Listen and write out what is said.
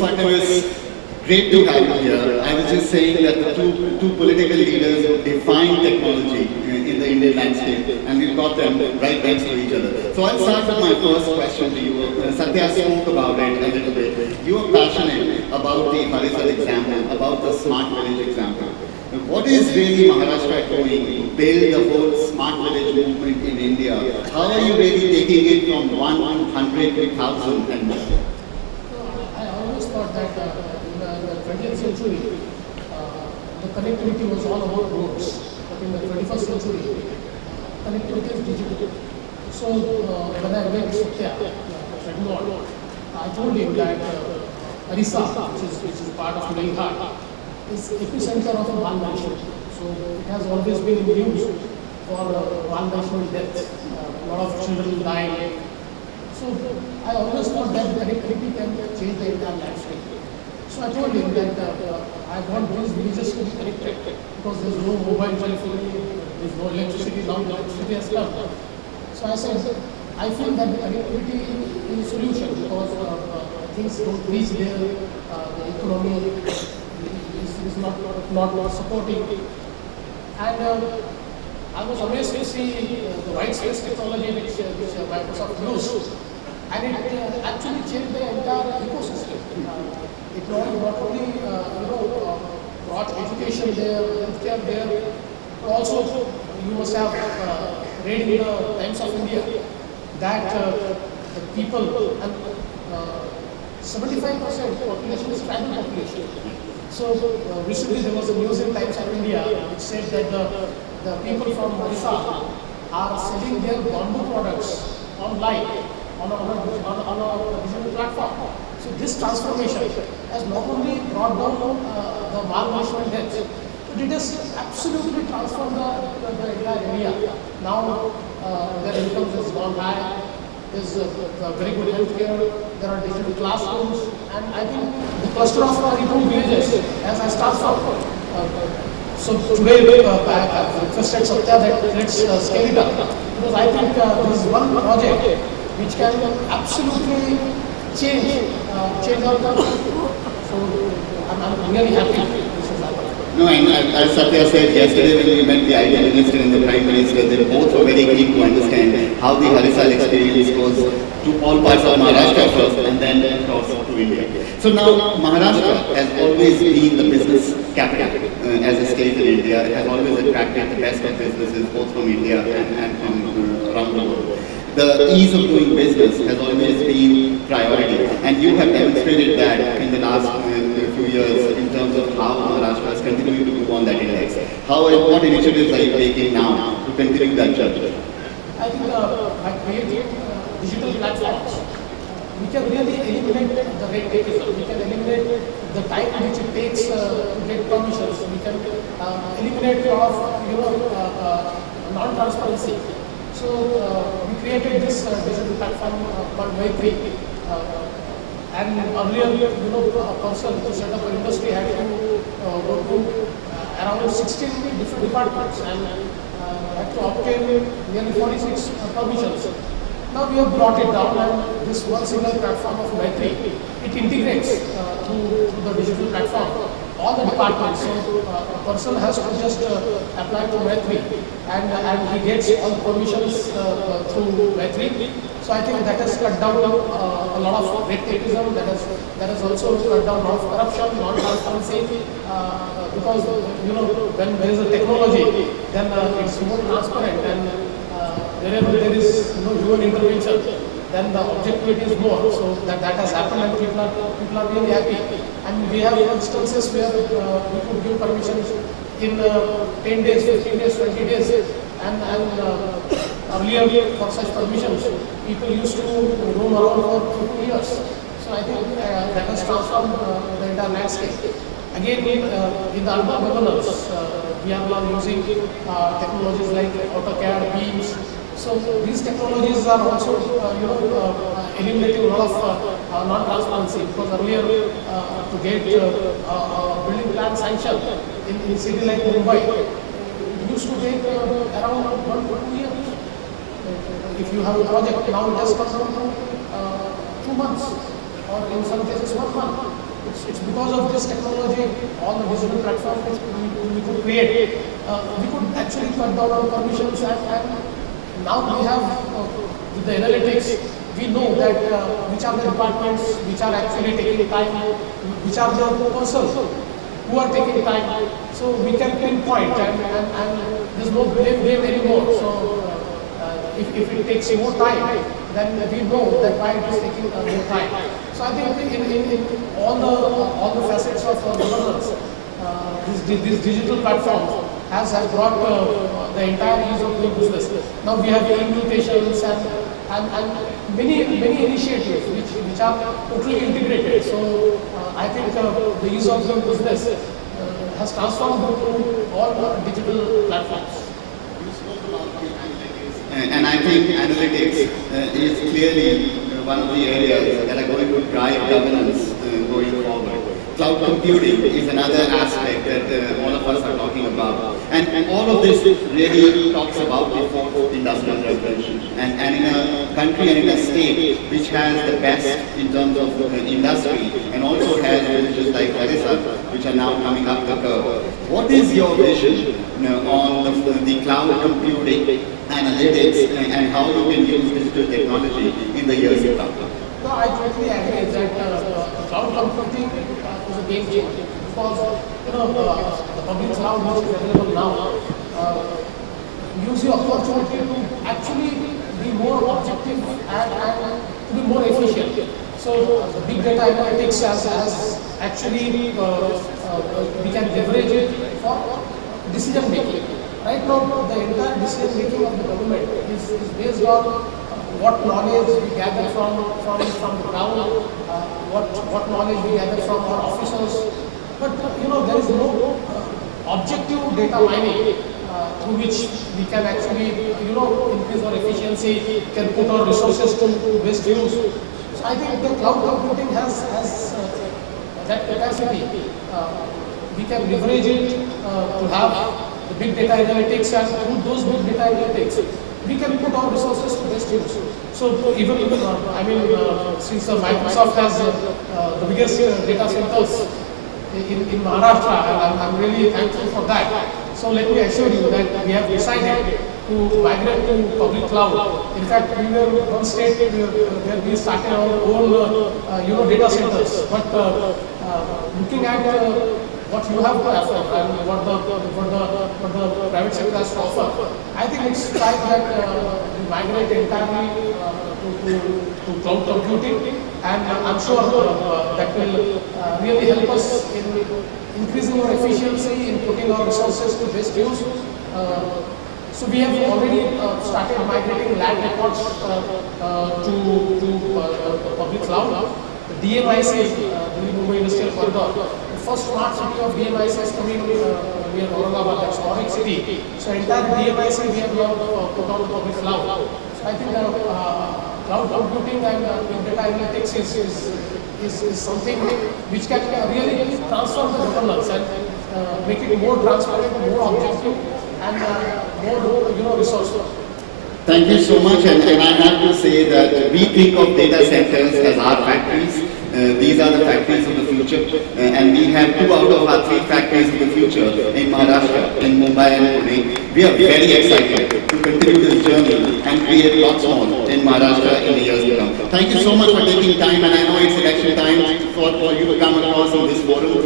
Fadnavis, great to have you here. I was just saying that the two political leaders who define technology in the Indian landscape, and we've got them right next to each other. So I'll start with my first question to you. Satya spoke about it a little bit. You are passionate about the Harisal example, about the smart village example. What is really Maharashtra doing to build the whole smart village movement in India? How are you really taking it from 100 to 1,000 and more? I always thought that in the 20th century, the connectivity was all about roads. But in the 21st century, connectivity is digital. So when I met Satya, I told him that Arisa, which is part of Delhi, is epicenter of malnutrition. So it has always been in news for malnutrition death. A lot of children dying. So I always thought that connectivity can change the entire landscape. So I told him that I want these villages to be connected because there is no mobile telephony, there is no electricity, now electricity has come. So I said, I feel that the connectivity is a solution because things don't reach there, the economy is not supporting. And I was amazed to see the white space technology which Microsoft used. And it actually changed the entire ecosystem. It not only brought education there, healthcare there, but also you must have read in the Times of India that the people, and 75% population is tribal population. So recently there was a news in Times of India which said that the people from Orissa are selling their bamboo products online on a digital platform. So this transformation has not only brought down the malnutrition deaths, but it has absolutely transformed the entire area. Now their incomes has gone high, there's very good healthcare, there are digital classrooms, and I think the cluster of improved villages has transformed. So today I requested Satya that let's scale it up, because I think there is one project which can absolutely change our country. So I'm really happy this is happening. No, and as Satya said yesterday when we met the IT Minister and the Prime Minister, they both were very keen to understand how the Harisal experience goes to all parts of Maharashtra first and then across to India. So now Maharashtra has always been the business capital as a state in India. It has always attracted the best of businesses both from India and from around the world. The ease of doing business has always been priority, and you have demonstrated that in the last few years in terms of how Maharashtra is continuing to move on that index. What initiatives are you taking now to continue that journey? I think by creating digital platforms, we can really eliminate the red tape. We can eliminate the time which it takes to get permissions. We can eliminate a lot of non-transparency. So we created this digital platform called Way3. And earlier, a person to set up an industry had to go to around 16 different departments and had to obtain nearly 46 permissions. Now we have brought it down, and this one single platform of Way3, it integrates to the digital platform all the departments. So a person has to just apply to Way3 and he gets all the permissions through Way3. So I think that has cut down a lot of red tapeism, that has also cut down a lot of corruption, non-transparency, because when there is a technology, then it's more transparent, and wherever there is human intervention, then the objectivity is more. So that has happened, and people are really happy. And we have instances where we could give permissions in 10 days, 15 days, 20 days, and earlier for such permissions, people used to roam around for 2 years. So I think that has transformed the entire landscape. Again, in the urban governance, we are now using technologies like AutoCAD, beams. So these technologies are also, eliminating a lot of non-transparency, because earlier to get a building plan sanction in a city like Mumbai, it used to take around 1 to 2 years. If you have a project, now it has come down to 2 months, or in some cases 1 month. because of this technology, all the digital platforms which we could create, we could actually cut down on permissions, and now we have, with the analytics, we know that which are the departments which are actually taking time, which are the persons who are taking time. So we can pinpoint, and there's no blame anymore. So if it takes more time, then we know that why it is taking more time. So I think in all the facets of governance, this digital platform has brought the entire ease of doing business. Now we have e-mutations and many initiatives which are totally integrated. So I think the ease of doing business has transformed to all digital platforms. And I think analytics is clearly one of the areas that are going to drive governance going forward. Cloud computing is another aspect that all of us are talking about. And all of this really talks about the fourth industrial revolution. And in a country and in a state which has the best in terms of industry and also has villages like Harissa, which are now coming up the curve. What is your vision on the cloud computing, analytics, and how you can use digital technology in the years to come? No, I totally agree that cloud computing is a game changer, because the public cloud which is available now gives you opportunity to actually be more objective and to be more efficient. So the big data analytics has actually we can leverage it for decision making. Right now, the entire decision making of the government is based on what knowledge we gather from the ground, what knowledge we gather from our officers. But there is no objective data mining through which we can actually increase our efficiency, can put our resources to best use. So I think the cloud computing has that capacity. We can leverage it to have the big data analytics, and through those big data analytics, we can put our resources to best use. So even since Microsoft has the biggest data centers in Maharashtra, and I'm really thankful for that. So let me assure you that we have decided to migrate to public cloud. In fact, we were one state where we started our own data centers. But looking at what you have to offer and what the private sector has to offer, I think it's time that we migrate entirely to cloud computing, and I'm sure that will really help us in increasing our efficiency, in putting our resources to best use. So we have already started migrating land records to public cloud. The DMIC, Delhi Mumbai Industrial Corridor, the first smart city of DMIC is coming near Aurangabad, that's Auric city. So entire DMIC we have now put on the public cloud. So I think cloud computing and data analytics is something which can really transform the governance and make it more transparent, more objective, and more resourceful. Thank you so much, and I have to say that we think of data centers as our factories. These are the factories of the future, and we have 2 out of our 3 factories of the future in Maharashtra, in Mumbai and Pune. We are very excited to continue this journey and create lots more in Maharashtra in the years to come. Thank you so much for taking time, and I know it's election time for you to come across in this forum.